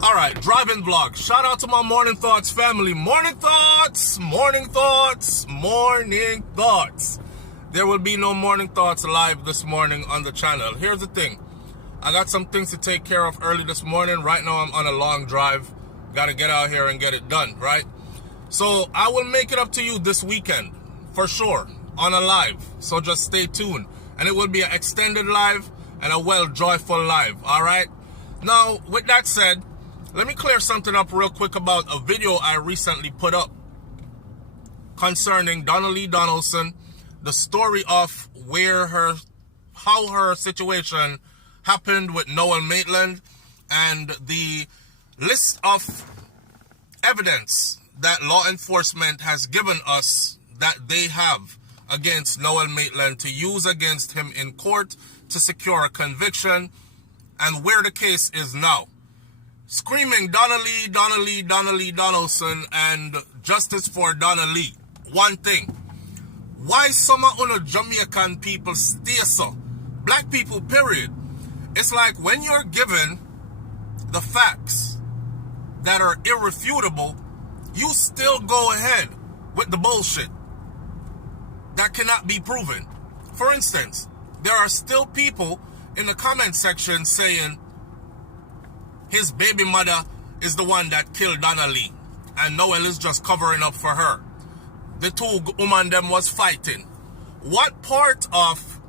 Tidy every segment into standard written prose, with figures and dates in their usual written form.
All right, driving vlog. Shout out to my Morning Thoughts family. Morning Thoughts, Morning Thoughts, Morning Thoughts. There will be no Morning Thoughts live this morning on the channel. Here's the thing. I got some things to take care of early this morning. Right now I'm on a long drive. Got to get out here and get it done, right? So I will make it up to you this weekend, for sure, on a live. So just stay tuned. And it will be an extended live and a joyful live, all right? Now, with that said, let me clear something up real quick about a video I recently put up concerning Donnelly Donaldson, the story of how her situation happened with Noel Maitland, and the list of evidence that law enforcement has given us that they have against Noel Maitland to use against him in court to secure a conviction, and where the case is now. Screaming Donnelly, Donnelly, Donnelly Donaldson, and justice for Donnelly. One thing. Why some of Jamaican people stay so? Black people, period. It's like when you're given the facts that are irrefutable, you still go ahead with the bullshit that cannot be proven. For instance, there are still people in the comment section saying his baby mother is the one that killed Donnelly and Noel is just covering up for her. The two women them was fighting. What part of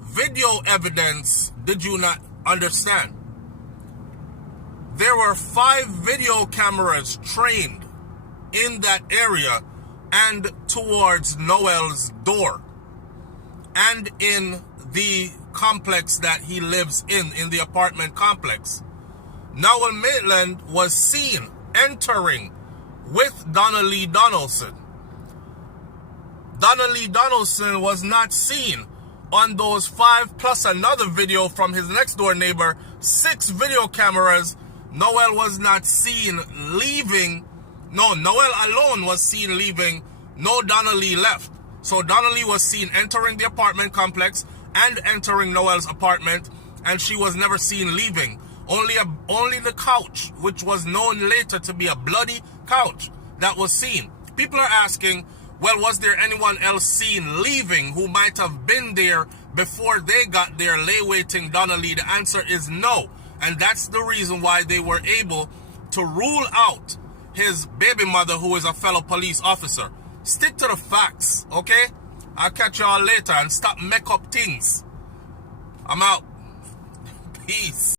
video evidence did you not understand? There were 5 video cameras trained in that area and towards Noel's door and in the complex that he lives in the apartment complex. Noel Maitland was seen entering with Donnelly Donaldson. Donnelly Donaldson was not seen on those 5 plus another video from his next door neighbor. 6 video cameras. Noel was not seen leaving. No, Noel alone was seen leaving. No Donnelly left. So Donnelly was seen entering the apartment complex and entering Noel's apartment, and she was never seen leaving. Only the couch, which was known later to be a bloody couch, that was seen. People are asking, well, was there anyone else seen leaving who might have been there before they got there lay-waiting Donnelly? The answer is no. And that's the reason why they were able to rule out his baby mother, who is a fellow police officer. Stick to the facts, okay? I'll catch y'all later and stop make up things. I'm out. Peace.